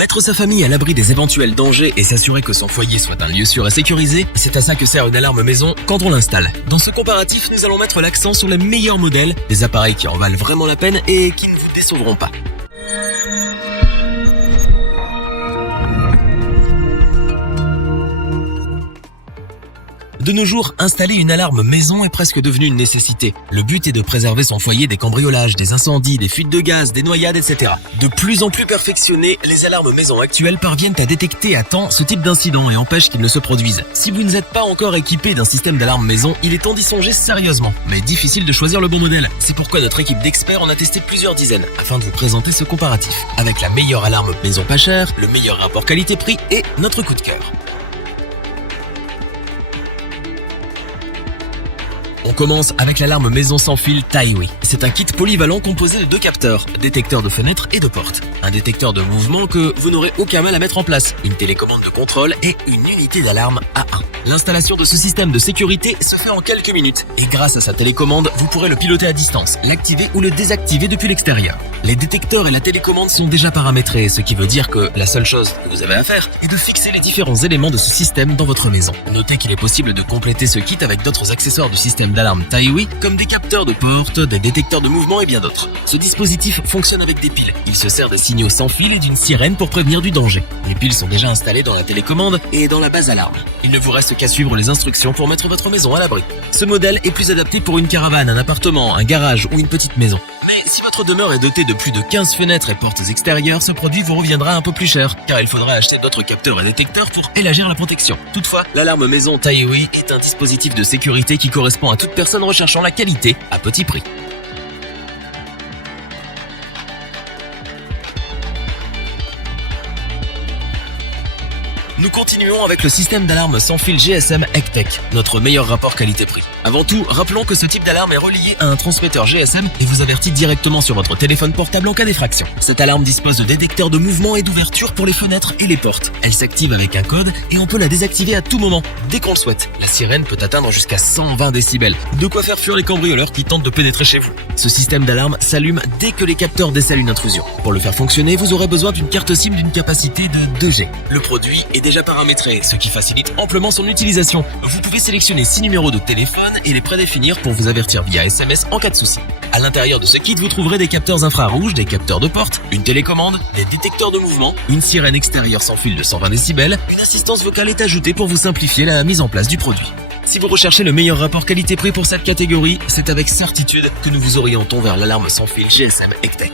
Mettre sa famille à l'abri des éventuels dangers et s'assurer que son foyer soit un lieu sûr et sécurisé, c'est à ça que sert une alarme maison quand on l'installe. Dans ce comparatif, nous allons mettre l'accent sur les meilleurs modèles, des appareils qui en valent vraiment la peine et qui ne vous décevront pas. De nos jours, installer une alarme maison est presque devenu une nécessité. Le but est de préserver son foyer des cambriolages, des incendies, des fuites de gaz, des noyades, etc. De plus en plus perfectionnées, les alarmes maison actuelles parviennent à détecter à temps ce type d'incident et empêchent qu'ils ne se produisent. Si vous n'êtes pas encore équipé d'un système d'alarme maison, il est temps d'y songer sérieusement. Mais difficile de choisir le bon modèle. C'est pourquoi notre équipe d'experts en a testé plusieurs dizaines, afin de vous présenter ce comparatif. Avec la meilleure alarme maison pas chère, le meilleur rapport qualité-prix et notre coup de cœur. On commence avec l'alarme maison sans fil Taiwi. C'est un kit polyvalent composé de 2 capteurs, détecteur de fenêtres et de portes. Un détecteur de mouvement que vous n'aurez aucun mal à mettre en place, une télécommande de contrôle et une unité d'alarme A1. L'installation de ce système de sécurité se fait en quelques minutes et grâce à sa télécommande, vous pourrez le piloter à distance, l'activer ou le désactiver depuis l'extérieur. Les détecteurs et la télécommande sont déjà paramétrés, ce qui veut dire que la seule chose que vous avez à faire est de fixer les différents éléments de ce système dans votre maison. Notez qu'il est possible de compléter ce kit avec d'autres accessoires du système d'alarme Taiwi, comme des capteurs de porte, des détecteurs de mouvement et bien d'autres. Ce dispositif fonctionne avec des piles. Il se sert des signaux sans fil et d'une sirène pour prévenir du danger. Les piles sont déjà installées dans la télécommande et dans la base alarme. Il ne vous reste qu'à suivre les instructions pour mettre votre maison à l'abri. Ce modèle est plus adapté pour une caravane, un appartement, un garage ou une petite maison. Mais si votre demeure est dotée de plus de 15 fenêtres et portes extérieures, ce produit vous reviendra un peu plus cher, car il faudra acheter d'autres capteurs et détecteurs pour élargir la protection. Toutefois, l'alarme maison Taiwi est un dispositif de sécurité qui correspond à toute personne recherchant la qualité à petit prix. Nous continuons avec le système d'alarme sans fil GSM Ectech, notre meilleur rapport qualité-prix. Avant tout, rappelons que ce type d'alarme est relié à un transmetteur GSM et vous avertit directement sur votre téléphone portable en cas d'effraction. Cette alarme dispose de détecteurs de mouvement et d'ouverture pour les fenêtres et les portes. Elle s'active avec un code et on peut la désactiver à tout moment, dès qu'on le souhaite. La sirène peut atteindre jusqu'à 120 décibels, de quoi faire fuir les cambrioleurs qui tentent de pénétrer chez vous. Ce système d'alarme s'allume dès que les capteurs décèlent une intrusion. Pour le faire fonctionner, vous aurez besoin d'une carte SIM d'une capacité de 2G. Le produit est déjà paramétré, ce qui facilite amplement son utilisation. Vous pouvez sélectionner 6 numéros de téléphone et les prédéfinir pour vous avertir via SMS en cas de souci. À l'intérieur de ce kit, vous trouverez des capteurs infrarouges, des capteurs de porte, une télécommande, des détecteurs de mouvement, une sirène extérieure sans fil de 120 décibels, une assistance vocale est ajoutée pour vous simplifier la mise en place du produit. Si vous recherchez le meilleur rapport qualité-prix pour cette catégorie, c'est avec certitude que nous vous orientons vers l'alarme sans fil GSM Ectech.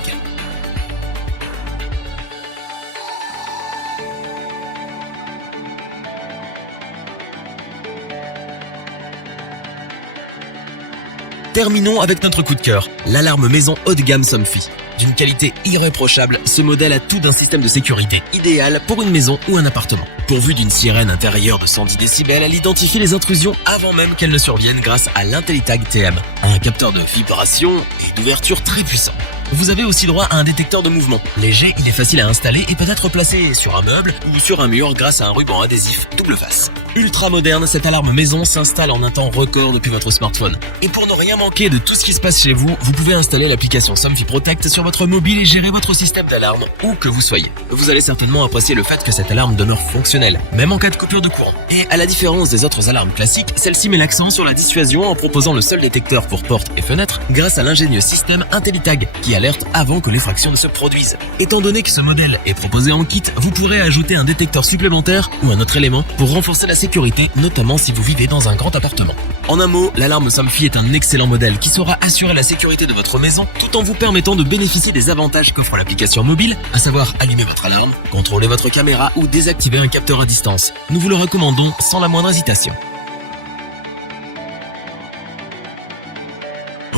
Terminons avec notre coup de cœur, l'alarme maison haut de gamme Somfy. D'une qualité irréprochable, ce modèle a tout d'un système de sécurité idéal pour une maison ou un appartement. Pourvu d'une sirène intérieure de 110 décibels, elle identifie les intrusions avant même qu'elles ne surviennent grâce à l'IntelliTag TM, un capteur de vibration et d'ouverture très puissant. Vous avez aussi droit à un détecteur de mouvement. Léger, il est facile à installer et peut être placé sur un meuble ou sur un mur grâce à un ruban adhésif double face. Ultra moderne, cette alarme maison s'installe en un temps record depuis votre smartphone. Et pour ne rien manquer de tout ce qui se passe chez vous, vous pouvez installer l'application Somfy Protect sur votre mobile et gérer votre système d'alarme où que vous soyez. Vous allez certainement apprécier le fait que cette alarme demeure fonctionnelle, même en cas de coupure de courant. Et à la différence des autres alarmes classiques, celle-ci met l'accent sur la dissuasion en proposant le seul détecteur pour portes et fenêtres grâce à l'ingénieux système IntelliTag qui alerte avant que l'effraction ne se produise. Étant donné que ce modèle est proposé en kit, vous pourrez ajouter un détecteur supplémentaire ou un autre élément pour renforcer la sécurité, notamment si vous vivez dans un grand appartement. En un mot, l'alarme Somfy est un excellent modèle qui saura assurer la sécurité de votre maison tout en vous permettant de bénéficier des avantages qu'offre l'application mobile, à savoir allumer votre alarme, contrôler votre caméra ou désactiver un capteur à distance. Nous vous le recommandons sans la moindre hésitation.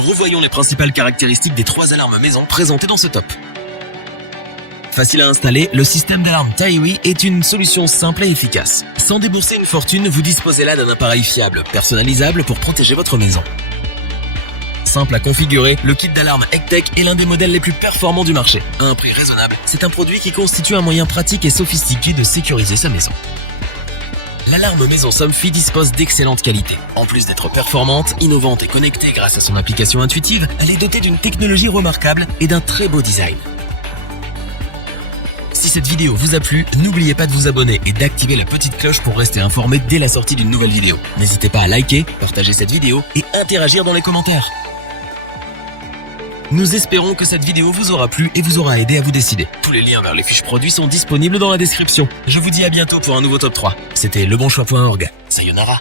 Revoyons les principales caractéristiques des 3 alarmes maison présentées dans ce top. Facile à installer, le système d'alarme Taiwi est une solution simple et efficace. Sans débourser une fortune, vous disposez là d'un appareil fiable, personnalisable pour protéger votre maison. Simple à configurer, le kit d'alarme Ectech est l'un des modèles les plus performants du marché. À un prix raisonnable, c'est un produit qui constitue un moyen pratique et sophistiqué de sécuriser sa maison. L'alarme maison Somfy dispose d'excellente qualité. En plus d'être performante, innovante et connectée grâce à son application intuitive, elle est dotée d'une technologie remarquable et d'un très beau design. Si cette vidéo vous a plu, n'oubliez pas de vous abonner et d'activer la petite cloche pour rester informé dès la sortie d'une nouvelle vidéo. N'hésitez pas à liker, partager cette vidéo et interagir dans les commentaires. Nous espérons que cette vidéo vous aura plu et vous aura aidé à vous décider. Tous les liens vers les fiches produits sont disponibles dans la description. Je vous dis à bientôt pour un nouveau top 3. C'était lebonchoix.org. Sayonara.